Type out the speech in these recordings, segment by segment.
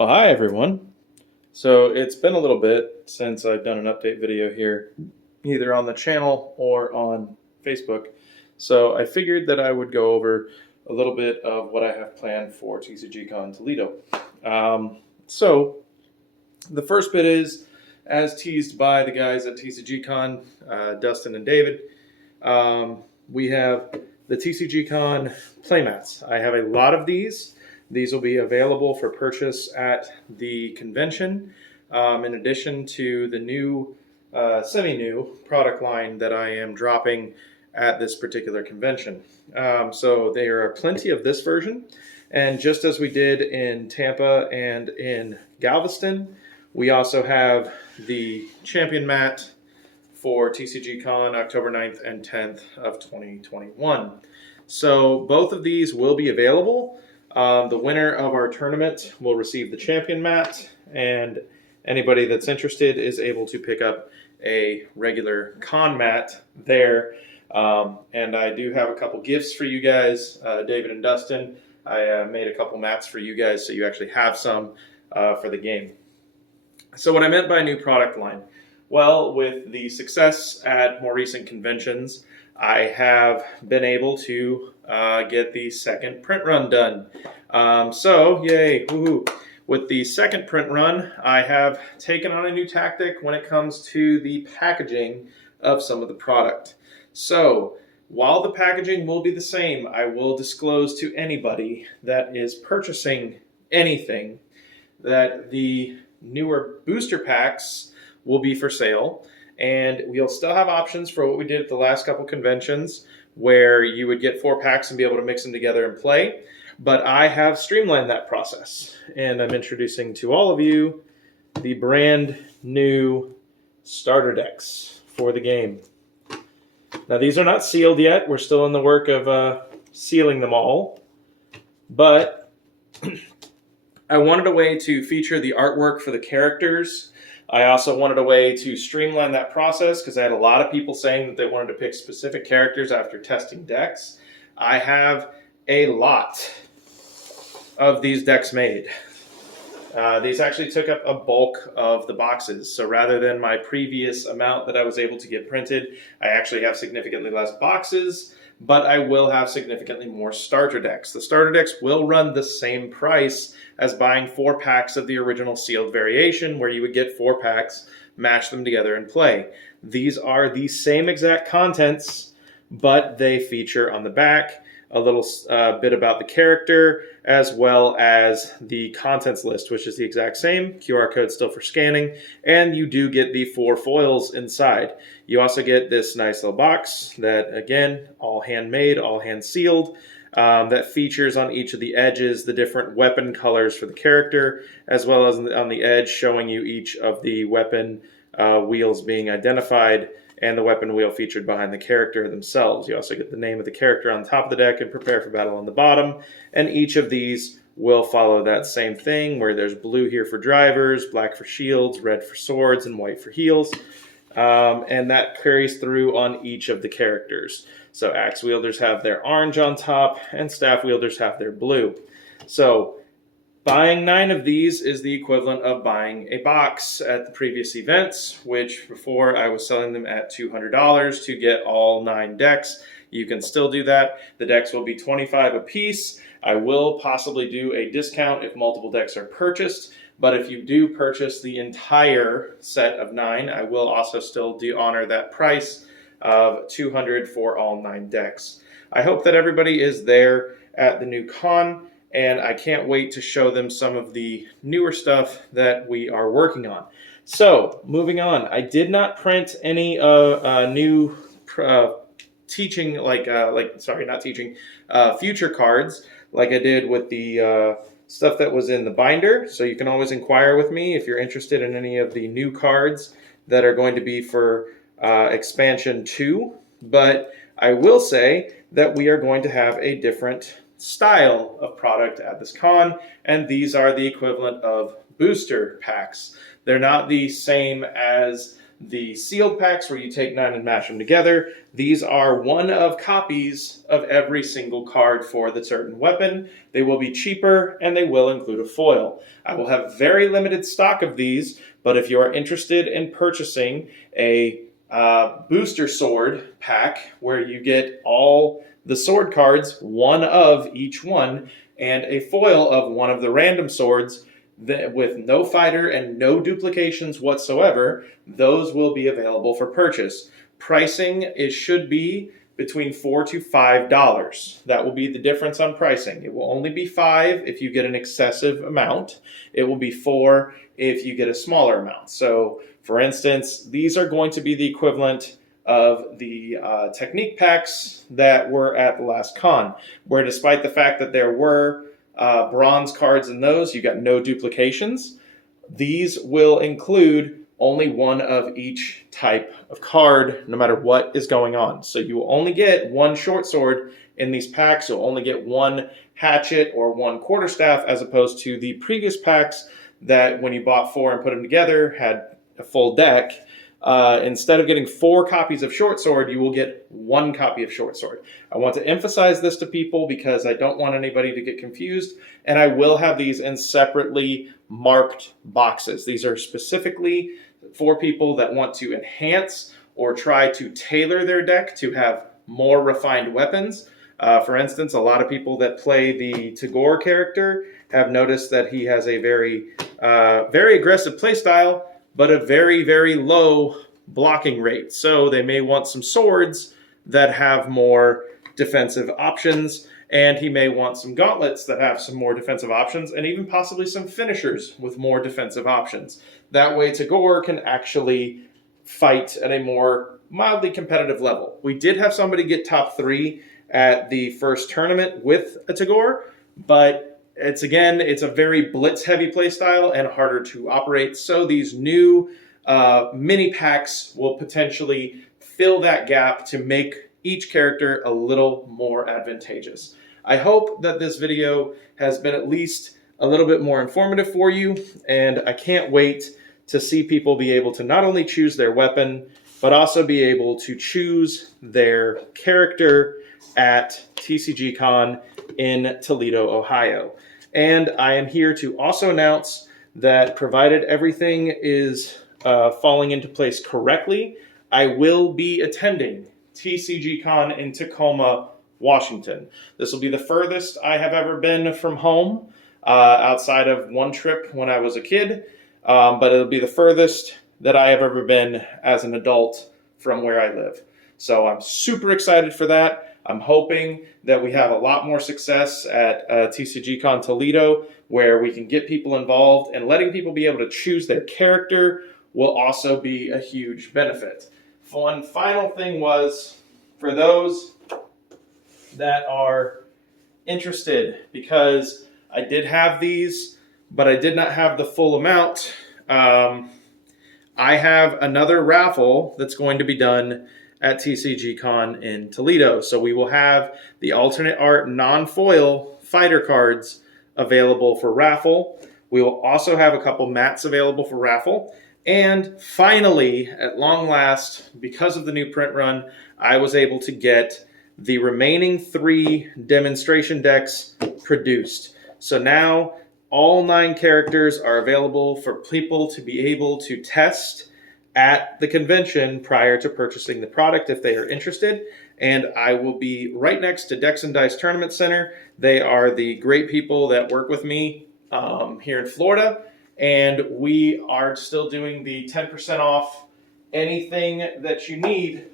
Well, hi everyone. So it's been a little bit since I've done an update video here, either on the channel or on Facebook. So I figured that I would go over a little bit of what I have planned for TCGCON Toledo. So the first bit is, as teased by the guys at TCGCon, Dustin and David, we have the TCGCon playmats. I have a lot of these. These will be available for purchase at the convention, in addition to the new, semi-new product line that I am dropping at this particular convention. So there are plenty of this version, and just as we did in Tampa and in Galveston, we also have the champion mat for TCGCon October 9th and 10th of 2021. So both of these will be available. The winner of our tournament will receive the champion mat, and anybody that's interested is able to pick up a regular con mat there. And I do have a couple gifts for you guys, David and Dustin. I made a couple mats for you guys so you actually have some for the game. So what I meant by new product line, well, with the success at more recent conventions, I have been able to get the second print run done. So, yay, woohoo. With the second print run, I have taken on a new tactic when it comes to the packaging of some of the product. So, while the packaging will be the same, I will disclose to anybody that is purchasing anything that the newer booster packs will be for sale, and we'll still have options for what we did at the last couple conventions where you would get 4 packs and be able to mix them together and play. But I have streamlined that process, and I'm introducing to all of you the brand new starter decks for the game. Now these are not sealed yet. We're still in the work of sealing them all, but I wanted a way to feature the artwork for the characters. I also wanted a way to streamline that process because I had a lot of people saying that they wanted to pick specific characters after testing decks. I have a lot of these decks made. These actually took up a bulk of the boxes. So rather than my previous amount that I was able to get printed, I actually have significantly less boxes, but I will have significantly more starter decks. The starter decks will run the same price as buying 4 packs of the original sealed variation, where you would get 4 packs, match them together, and play. These are the same exact contents, but they feature on the back a little bit about the character, as well as the contents list, which is the exact same. QR code still for scanning, and you do get the 4 foils inside. You also get this nice little box that, again, all handmade, all hand sealed, that features on each of the edges the different weapon colors for the character, as well as on the edge showing you each of the weapon wheels being identified and the weapon wheel featured behind the character themselves. You also get the name of the character on top of the deck and prepare for battle on the bottom. And each of these will follow that same thing, where there's blue here for drivers, black for shields, red for swords, and white for heals. And that carries through on each of the characters. So axe wielders have their orange on top, and staff wielders have their blue. So buying 9 of these is the equivalent of buying a box at the previous events, which before I was selling them at $200 to get all 9 decks. You can still do that. The decks will be $25 a piece. I will possibly do a discount if multiple decks are purchased, but if you do purchase the entire set of 9, I will also still honor that price of $200 for all 9 decks. I hope that everybody is there at the new con, and I can't wait to show them some of the newer stuff that we are working on. So, moving on. I did not print any new teaching, future cards like I did with the stuff that was in the binder. So you can always inquire with me if you're interested in any of the new cards that are going to be for expansion 2. But I will say that we are going to have a different style of product at this con, and these are the equivalent of booster packs. They're not the same as the sealed packs where you take 9 and mash them together. These are one of copies of every single card for the certain weapon. They will be cheaper and they will include a foil. I will have very limited stock of these, but if you are interested in purchasing a booster sword pack where you get all the sword cards, one of each one, and a foil of one of the random swords with no fighter and no duplications whatsoever, those will be available for purchase. Pricing should be between $4 to $5. That will be the difference on pricing. It will only be $5 if you get an excessive amount. It will be $4 if you get a smaller amount. So, for instance, these are going to be the equivalent of the technique packs that were at the last con, where despite the fact that there were bronze cards in those, you got no duplications. These will include only one of each type of card, no matter what is going on. So you will only get one short sword in these packs. You'll only get one hatchet or one quarterstaff, as opposed to the previous packs that when you bought 4 and put them together had a full deck. Instead of getting 4 copies of short sword, you will get 1 copy of short sword. I want to emphasize this to people because I don't want anybody to get confused, and I will have these in separately marked boxes. These are specifically for people that want to enhance or try to tailor their deck to have more refined weapons. For instance, a lot of people that play the Tagore character have noticed that he has a very aggressive playstyle, but a very, very low blocking rate. So they may want some swords that have more defensive options, and he may want some gauntlets that have some more defensive options, and even possibly some finishers with more defensive options. That way Tagore can actually fight at a more mildly competitive level. We did have somebody get top 3 at the first tournament with a Tagore, but it's a very blitz-heavy playstyle and harder to operate. So these new mini packs will potentially fill that gap to make each character a little more advantageous. I hope that this video has been at least a little bit more informative for you, and I can't wait to see people be able to not only choose their weapon, but also be able to choose their character at TCGCon in Toledo, Ohio. And I am here to also announce that provided everything is falling into place correctly, I will be attending TCGCon in Tacoma, Washington. This will be the furthest I have ever been from home, outside of one trip when I was a kid, but it'll be the furthest that I have ever been as an adult from where I live. So I'm super excited for that. I'm hoping that we have a lot more success at TCGCon Toledo, where we can get people involved, and letting people be able to choose their character will also be a huge benefit. One final thing was, for those that are interested, because I did have these, but I did not have the full amount, I have another raffle that's going to be done at TCGCon in Toledo. So we will have the alternate art non-foil fighter cards available for raffle. We will also have a couple mats available for raffle. And finally, at long last, because of the new print run, I was able to get the remaining 3 demonstration decks produced. So now all 9 characters are available for people to be able to test at the convention prior to purchasing the product if they are interested. And I will be right next to Dex and Dice Tournament Center. They are the great people that work with me here in Florida, and we are still doing the 10% off anything that you need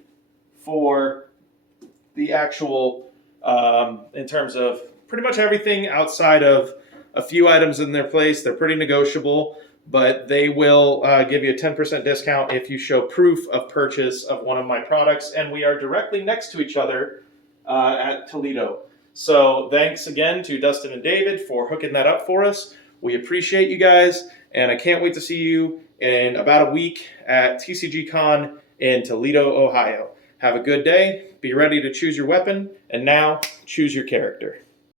for the actual, in terms of pretty much everything outside of a few items in their place. They're pretty negotiable, but they will give you a 10% discount if you show proof of purchase of one of my products, and we are directly next to each other at Toledo. So thanks again to Dustin and David for hooking that up for us. We appreciate you guys, and I can't wait to see you in about a week at TCGCon in Toledo, Ohio. Have a good day, be ready to choose your weapon, and now choose your character.